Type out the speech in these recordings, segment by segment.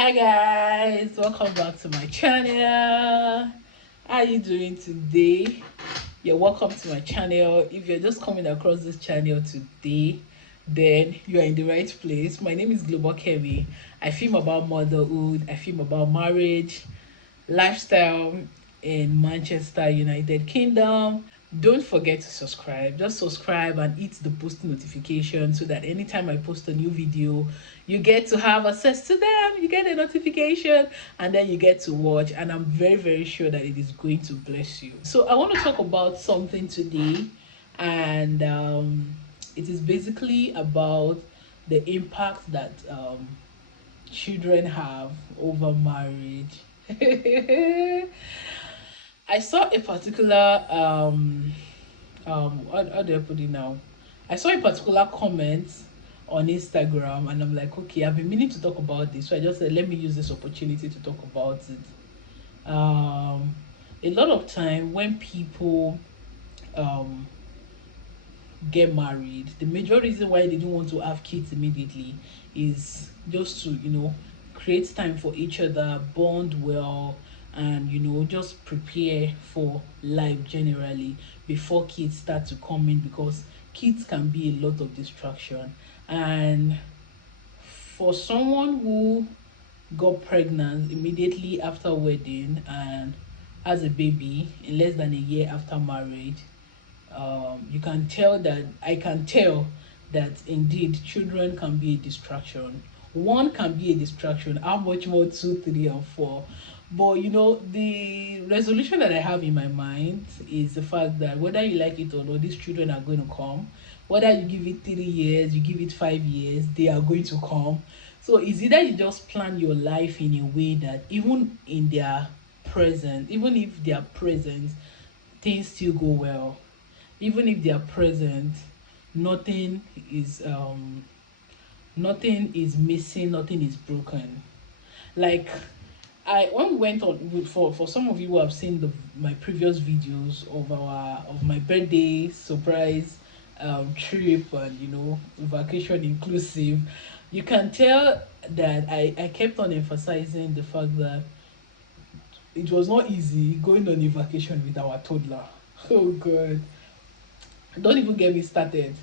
Hi guys, welcome back to my channel. How are you doing today? You're welcome to my channel. If you're just coming across this channel today, then you are in the right place. My name is Global Kemi. I film about motherhood, I film about marriage, lifestyle in Manchester, United Kingdom. Don't forget to subscribe. Just subscribe and hit the post notification so that anytime I post a new video, you get to have access to them. You get a notification and then you get to watch. And I'm very, very sure that it is going to bless you. So I want to talk about something today, and it is basically about the impact that children have over marriage. I saw a particular how do I put it now? I saw a particular comment on Instagram and I'm like, okay, I've been meaning to talk about this. So I just said let me use this opportunity to talk about it. A lot of time when people um get married, the major reason why they don't want to have kids immediately is just to, create time for each other, bond well, and just prepare for life generally before kids start to come in, because kids can be a lot of distraction. And for someone who got pregnant immediately after wedding and has a baby in less than a year after marriage, you can tell that I can tell that indeed children can be a distraction. One can be a distraction. How much more two, three, and four? But the resolution that I have in my mind is the fact that whether you like it or not, these children are going to come. Whether you give it 3 years, you give it 5 years, they are going to come. So it's either you just plan your life in a way that even in their present, even if they are present, things still go well. Even if they are present, nothing is nothing is missing, nothing is broken. Like, I when we went on for some of you who have seen my previous videos of my birthday surprise trip, and vacation inclusive, you can tell that I kept on emphasizing the fact that it was not easy going on a vacation with our toddler. Oh god, don't even get me started.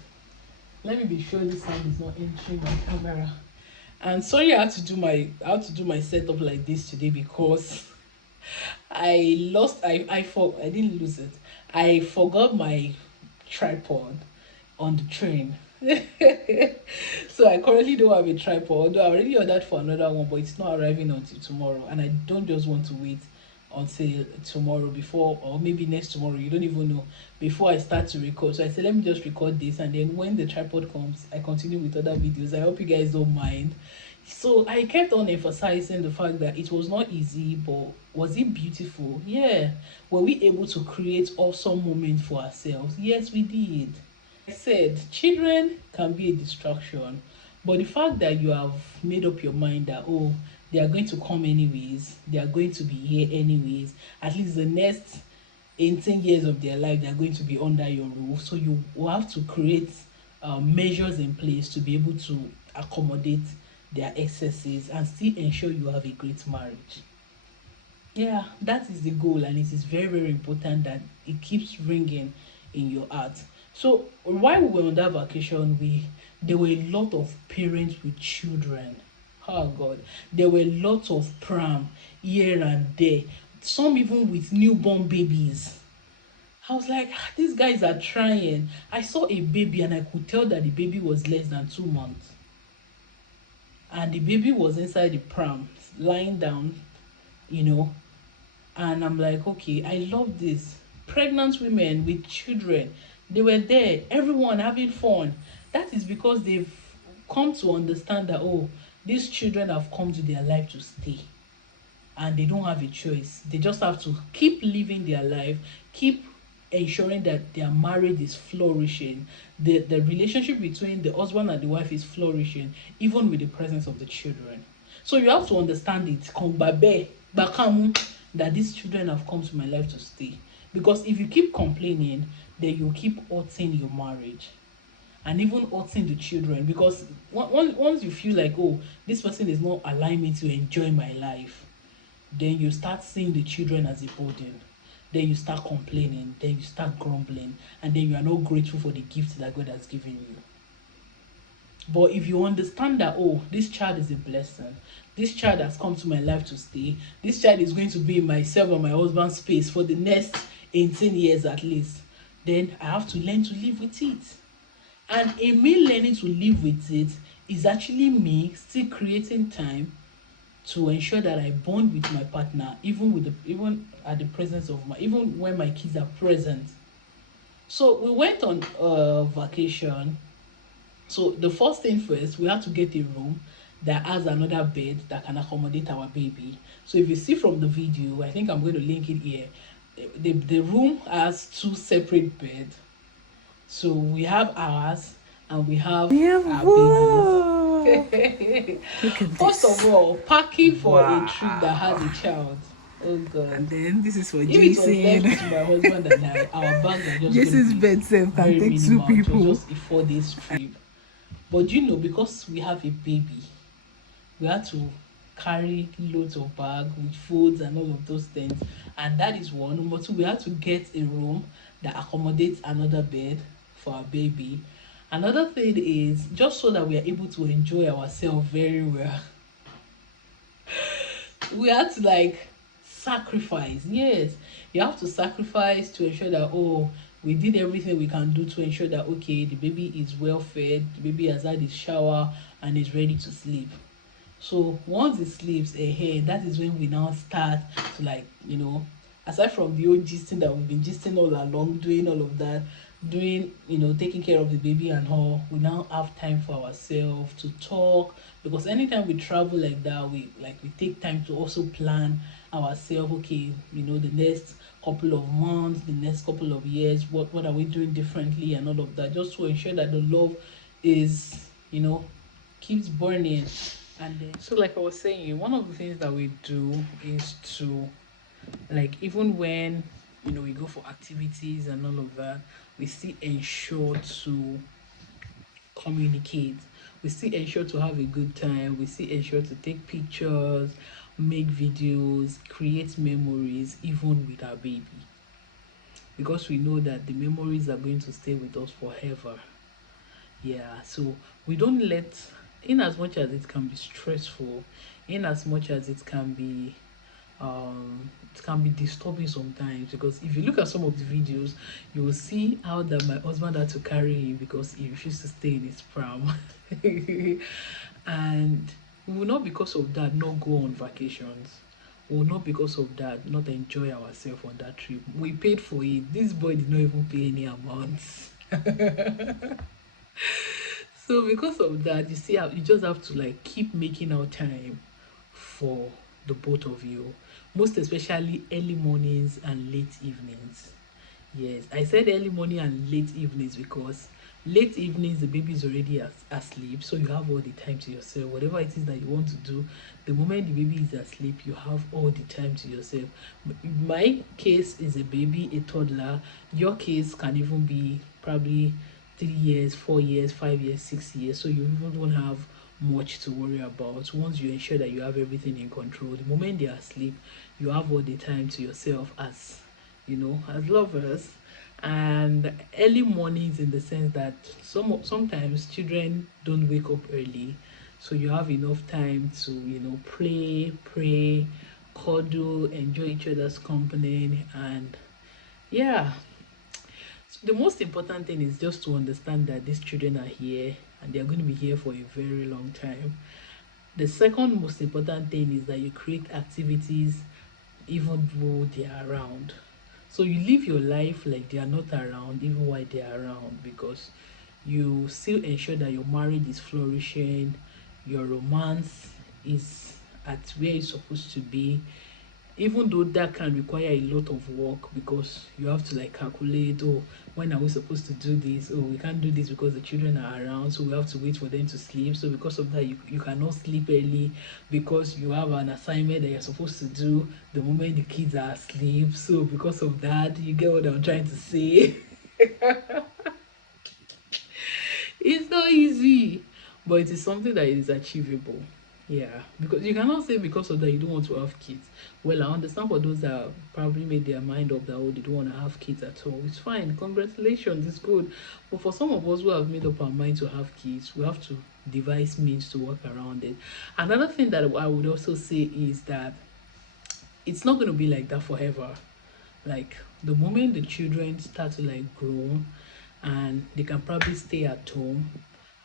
Let me be sure this sound is not entering my camera. And sorry, I had to do my setup like this today because I didn't lose it. I forgot my tripod on the train. So I currently don't have a tripod, although I already ordered for another one, but it's not arriving until tomorrow, and I don't just want to wait until tomorrow before, or maybe next tomorrow, you don't even know, before I start to record. So I said let me just record this, and then when the tripod comes I continue with other videos. I hope you guys don't mind. So I kept on emphasizing the fact that it was not easy, but was it beautiful? Yeah. Were we able to create awesome moments for ourselves? Yes, we did. I said children can be a distraction, but the fact that you have made up your mind that, oh, they are going to come anyways, they are going to be here anyways, at least the next 18 years of their life they are going to be under your roof, so you will have to create measures in place to be able to accommodate their excesses and still ensure you have a great marriage. Yeah, that is the goal, and it is very, very important that it keeps ringing in your heart. So while we were on that vacation, there were a lot of parents with children. Oh God, there were lots of pram here and there. Some even with newborn babies. I was like, "Ah, these guys are trying." I saw a baby and I could tell that the baby was less than 2 months, and the baby was inside the pram, lying down, you know, and I'm like, okay, I love this. Pregnant women with children, they were there, everyone having fun. That is because they've come to understand that, oh, these children have come to their life to stay, and they don't have a choice. They just have to keep living their life, keep ensuring that their marriage is flourishing, the relationship between the husband and the wife is flourishing, even with the presence of the children. So you have to understand it, Kongbabe, Bakamu, that these children have come to my life to stay. Because if you keep complaining, then you keep hurting your marriage. and even hurting the children, because once you feel like, oh, this person is not allowing me to enjoy my life, then you start seeing the children as a burden. Then you start complaining, then you start grumbling, and then you are not grateful for the gift that God has given you. But if you understand that, oh, this child is a blessing, this child has come to my life to stay, this child is going to be in myself and my husband's space for the next 18 years at least, then I have to learn to live with it. And in me learning to live with it is actually me still creating time to ensure that I bond with my partner, even at the presence of my, even when my kids are present. So we went on vacation. So the first thing first, we had to get a room that has another bed that can accommodate our baby. So if you see from the video, I think I'm going to link it here. The room has two separate beds. So we have ours and we have Yeah, our babies. whoa. Look at First of this. all, packing for a trip that has Wow. a child. Oh God. And then this is for If it was Jason. left to my husband and I, our bags are just going to Jason's be bed self can very take two minimal. It was people. just a 4 days trip. But you know, because we have a baby, we had to carry loads of bag with foods and all of those things. And that is one. Number two, we had to get a room that accommodates another bed for our baby. Another thing is just so that we are able to enjoy ourselves very well. We had to like sacrifice. Yes, you have to sacrifice to ensure that, oh, we did everything we can do to ensure that, okay, the baby is well fed, the baby has had his shower and is ready to sleep. So once it sleeps ahead, that is when we now start to, like, aside from the old gisting that we've been gisting all along, doing all of that, doing, taking care of the baby and all, we now have time for ourselves to talk. Because anytime we travel like that, we take time to also plan ourselves. Okay, the next couple of months, the next couple of years, what are we doing differently and all of that, just to ensure that the love is, keeps burning. And then, so like I was saying, one of the things that we do is to, like, even when we go for activities and all of that, we still ensure to communicate. We still ensure to have a good time. We still ensure to take pictures, make videos, create memories, even with our baby, because we know that the memories are going to stay with us forever. Yeah, so we don't let, in as much as it can be stressful, in as much as it can be disturbing sometimes, because if you look at some of the videos, you will see how that my husband had to carry him because he refused to stay in his pram. And we will not, because of that, not go on vacations. We will not, because of that, not enjoy ourselves on that trip. We paid for it. This boy did not even pay any amounts. So because of that, you see how you just have to like keep making out time for the both of you, most especially early mornings and late evenings. Yes, I said early morning and late evenings because late evenings the baby is already asleep, so you have all the time to yourself. Whatever it is that you want to do, the moment the baby is asleep, you have all the time to yourself. My case is a baby, a toddler. Your case can even be probably 3 years, 4 years, 5 years, 6 years. So you even don't have much to worry about. Once you ensure that you have everything in control, the moment they are asleep, you have all the time to yourself as as lovers. And early mornings, in the sense that sometimes children don't wake up early, so you have enough time to pray, cuddle, enjoy each other's company. And yeah, so the most important thing is just to understand that these children are here and they are going to be here for a very long time. The second most important thing is that you create activities even though they are around. So you live your life like they are not around, even while they are around, because you still ensure that your marriage is flourishing, your romance is at where it's supposed to be, even though that can require a lot of work, because you have to like calculate, oh, when are we supposed to do this, oh, we can't do this because the children are around, so we have to wait for them to sleep. So because of that, you cannot sleep early because you have an assignment that you're supposed to do the moment the kids are asleep. So because of that, you get what I'm trying to say. It's not easy, but it is something that is achievable. Yeah, because you cannot say because of that you don't want to have kids. Well, I understand for those that probably made their mind up that oh they don't want to have kids at all. It's fine. Congratulations, it's good. But for some of us who have made up our mind to have kids, we have to devise means to work around it. Another thing that I would also say is that it's not going to be like that forever. Like the moment the children start to like grow and they can probably stay at home.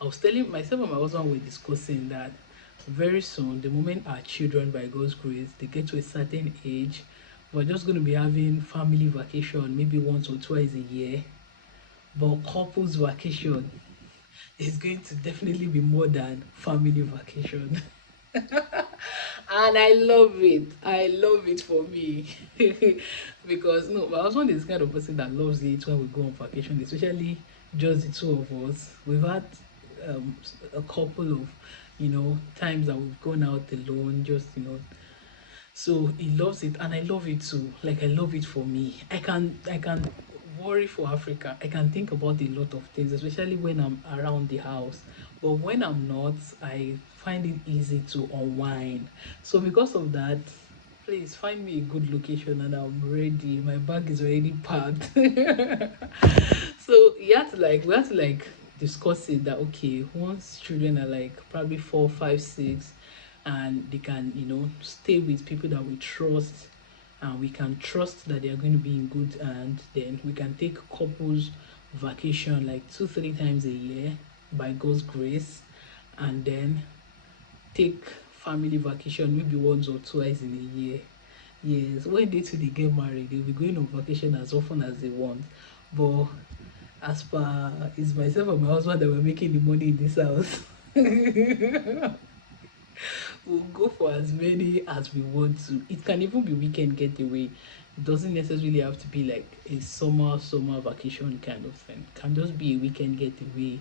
I was telling myself and my husband were discussing that very soon, the moment our children by God's grace they get to a certain age, we're just going to be having family vacation maybe once or twice a year. But couples vacation is going to definitely be more than family vacation. And I love it. I love it for me. Because no, my husband is the kind of person that loves it when we go on vacation, especially just the two of us. We've had a couple of, times that we've gone out alone, just so he loves it and I love it too. Like I love it for me. I can worry for Africa. I can think about a lot of things, especially when I'm around the house. But when I'm not, I find it easy to unwind. So because of that, please find me a good location and I'm ready. My bag is already packed. So we had to like discuss it that okay, once children are like probably 4, 5, 6 and they can stay with people that we trust and we can trust that they are going to be in good hands, then we can take couples vacation like 2, 3 times a year by God's grace, and then take family vacation maybe once or twice in a year. Yes, when they two they get married, they'll be going on vacation as often as they want. But as per it's myself and my husband that were making the money in this house. We'll go for as many as we want to. It can even be weekend getaway. It doesn't necessarily have to be like a summer vacation kind of thing. It can just be a weekend getaway.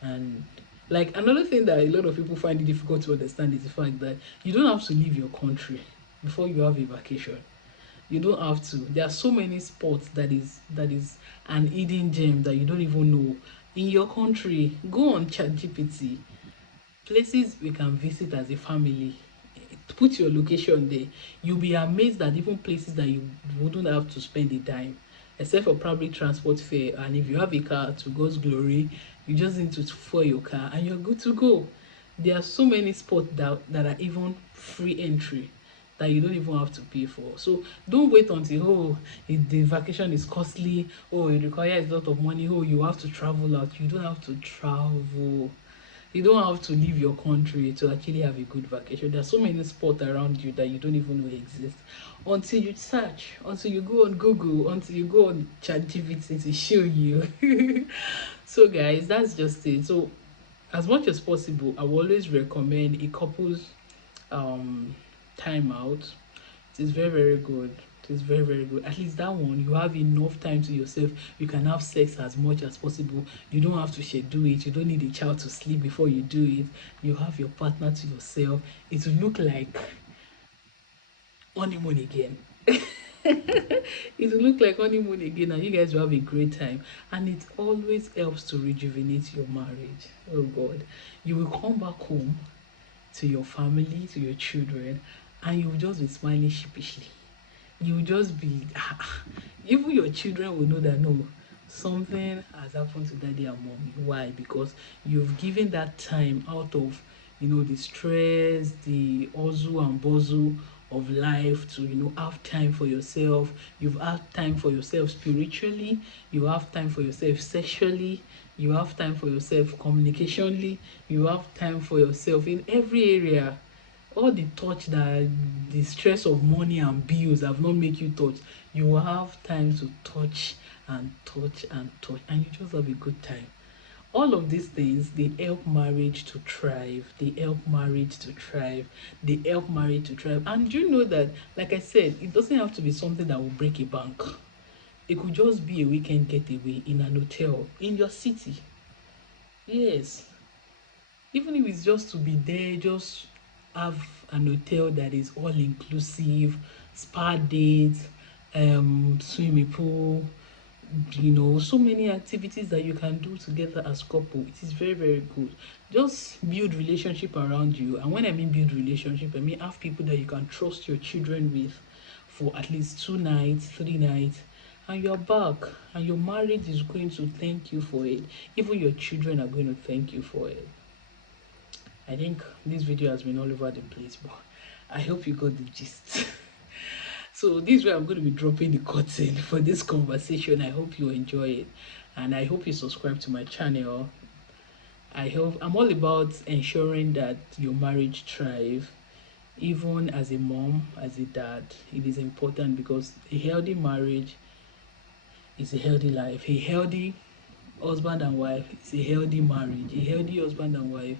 And like another thing that a lot of people find it difficult to understand is the fact that you don't have to leave your country before you have a vacation. You don't have to. There are so many spots that is an hidden gem that you don't even know in your country. Go on ChatGPT, places we can visit as a family. Put your location there. You'll be amazed that even places that you wouldn't have to spend a dime, except for probably transport fare. And if you have a car, to God's glory, you just need to fuel your car and you're good to go. There are so many spots that are even free entry that you don't even have to pay for. So don't wait until the vacation is costly, it requires a lot of money, you have to travel out. You don't have to travel. You don't have to leave your country to actually have a good vacation. There are so many spots around you that you don't even know exist until you search, until you go on Google, until you go on ChatGPT to show you. So, guys, that's just it. So, as much as possible, I will always recommend a couple's um, time out. It is very, very good. It is very, very good. At least that one, you have enough time to yourself. You can have sex as much as possible. You don't have to schedule it. You don't need a child to sleep before you do it. You have your partner to yourself. It will look like honeymoon again. It will look like honeymoon again, and you guys will have a great time. And it always helps to rejuvenate your marriage. Oh God, you will come back home to your family, to your children, and you will just be smiling sheepishly. You will just be even your children will know that no, something has happened to daddy and mommy. Why? Because you've given that time out of the stress, the hustle and bustle of life to have time for yourself. You've had time for yourself spiritually, you have time for yourself sexually, you have time for yourself communicationally, you have time for yourself in every area. All the touch that the stress of money and bills have not make you touch, you will have time to touch and touch and touch, and you just have a good time. All of these things, they help marriage to thrive, they help marriage to thrive, they help marriage to thrive. And you know that, like I said, it doesn't have to be something that will break a bank. It could just be a weekend getaway in an hotel in your city. Yes, even if it's just to be there, just have an hotel that is all inclusive, spa dates, swimming pool, so many activities that you can do together as couple. It is very, very good. Just build relationship around you. And when I mean build relationship, I mean have people that you can trust your children with for at least 2 nights, 3 nights, and you're back. And your marriage is going to thank you for it. Even your children are going to thank you for it. I think this video has been all over the place, but I hope you got the gist. So this is where I'm going to be dropping the curtain for this conversation. I hope you enjoy it, and I hope you subscribe to my channel. I'm all about ensuring that your marriage thrive. Even as a mom, as a dad, it is important because a healthy marriage is a healthy life. A healthy husband and wife is a healthy marriage. A healthy husband and wife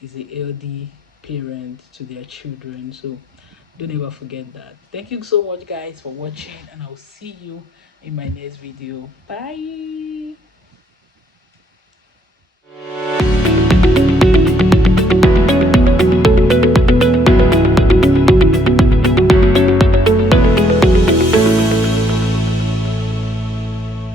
is a healthy parent to their children. So don't ever forget that. Thank you so much, guys, for watching, and I'll see you in my next video. Bye.